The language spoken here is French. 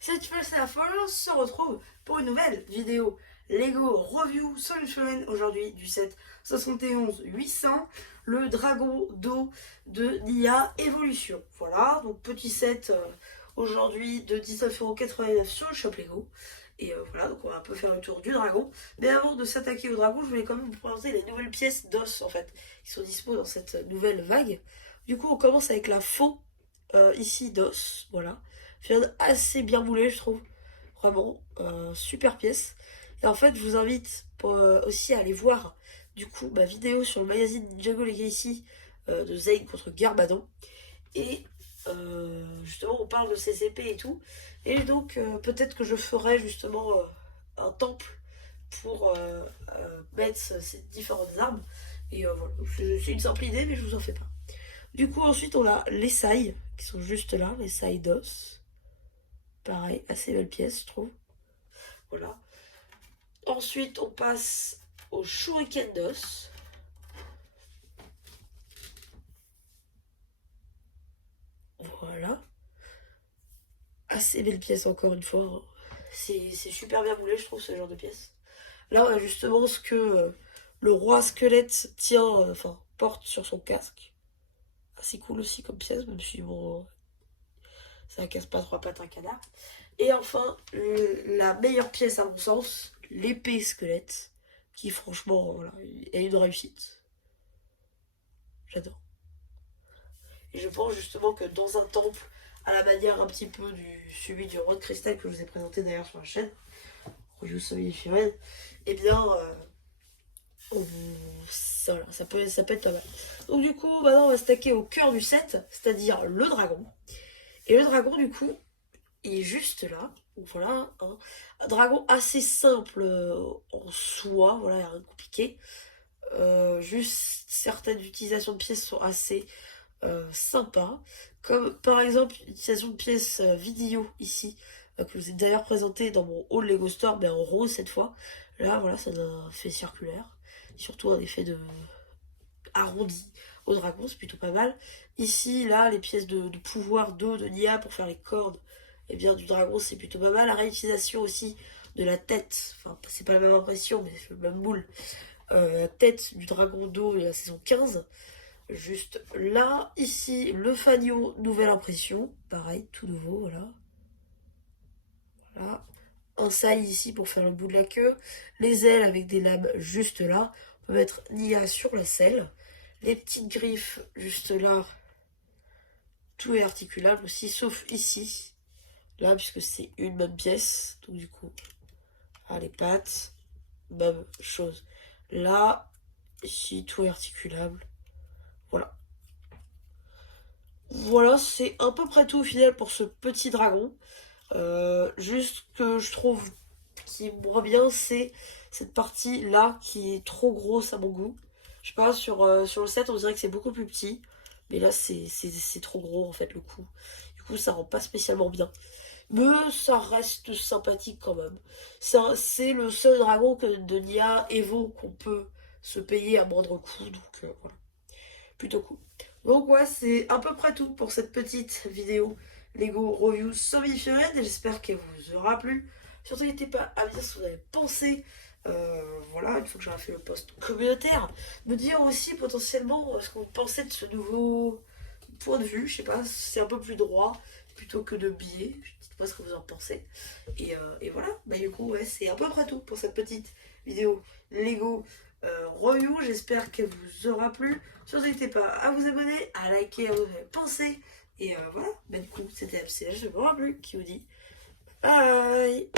Cette fois, c'est la fin, on se retrouve pour une nouvelle vidéo Lego Review Solution aujourd'hui du set 71-800, le dragon d'eau de Nia Evolution. Voilà, donc petit set aujourd'hui de 19,89€ sur le shop Lego. Et voilà, donc on va un peu faire le tour du dragon. Mais avant de s'attaquer au dragon, je voulais quand même vous présenter les nouvelles pièces d'os en fait, qui sont dispo dans cette nouvelle vague. Du coup, on commence avec la faux ici d'os, voilà. Viande assez bien moulée, je trouve. Vraiment, super pièce. Et en fait, je vous invite aussi à aller voir du coup ma vidéo sur le magazine Ninjago Legacy de Zayn contre Garbadon. Et justement, on parle de ses épées et tout. Et donc, peut-être que je ferai justement un temple pour mettre ces différentes armes. Et voilà, c'est une simple idée, mais je vous en fais pas. Du coup, ensuite, on a les sailles, qui sont juste là, les sailles d'os. Pareil, assez belle pièce, je trouve. Voilà. Ensuite, on passe au shuriken d'os. Voilà. Assez belle pièce, encore une fois. C'est super bien moulé, je trouve, ce genre de pièce. Là, on a justement ce que le roi squelette tient, enfin, porte sur son casque. Assez cool aussi comme pièce, même si bon, ça casse pas trois pattes un canard. Et enfin, la meilleure pièce à mon sens, l'épée squelette, qui franchement, voilà, est une réussite. J'adore. Et je pense justement que dans un temple, à la manière un petit peu du celui du roi de cristal que je vous ai présenté d'ailleurs sur la chaîne, Ryu Somi Firen, eh bien, voilà, ça peut être pas mal. Donc du coup, maintenant on va s'attaquer au cœur du set, c'est-à-dire le dragon. Et le dragon, du coup, il est juste là. Donc voilà, hein. Un dragon assez simple en soi, voilà, rien de compliqué. Juste certaines utilisations de pièces sont assez sympas. Comme par exemple l'utilisation de pièces vidéo ici, que je vous ai d'ailleurs présenté dans mon haul Lego Store, mais en rose cette fois. Là, voilà, ça donne un effet circulaire. Surtout un effet de arrondi au dragon, c'est plutôt pas mal. Ici, là, les pièces de pouvoir d'eau de Nia pour faire les cordes, et bien du dragon, c'est plutôt pas mal. La réutilisation aussi de la tête, enfin, c'est pas la même impression, mais c'est le même moule. La tête du dragon d'eau de la saison 15. Juste là, ici, le fanion, nouvelle impression. Pareil, tout nouveau, voilà. Voilà. Un sail ici pour faire le bout de la queue. Les ailes avec des lames juste là. On peut mettre Nia sur la selle. Les petites griffes juste là. Tout est articulable aussi, sauf ici. Là, puisque c'est une même pièce. Donc du coup, les pattes, même chose. Là, ici, tout est articulable. Voilà. Voilà, c'est à peu près tout au final pour ce petit dragon. Juste que je trouve qui me revient, c'est cette partie-là qui est trop grosse à mon goût. Je sais pas, sur le set, on dirait que c'est beaucoup plus petit. Mais là, c'est trop gros, en fait, le coup. Du coup, ça rend pas spécialement bien. Mais ça reste sympathique quand même. C'est le seul dragon de Nia Evo qu'on peut se payer à moindre coût. Donc, voilà. Plutôt cool. Donc ouais, c'est à peu près tout pour cette petite vidéo Lego Review Semi-Firen. J'espère qu'elle vous aura plu. Surtout n'hésitez pas à me dire ce que vous avez pensé. Voilà, une fois que j'aurai fait le post communautaire. Me dire aussi potentiellement ce que vous pensez de ce nouveau point de vue. Je sais pas, c'est un peu plus droit plutôt que de biais. Dites-moi ce que vous en pensez. Et voilà, bah du coup ouais, c'est à peu près tout pour cette petite vidéo Lego Review. J'espère qu'elle vous aura plu. Surtout n'hésitez pas à vous abonner, à liker, à vous penser. Et voilà, bah du coup c'était MCH, je ne me rappelle plus qui vous dit bye.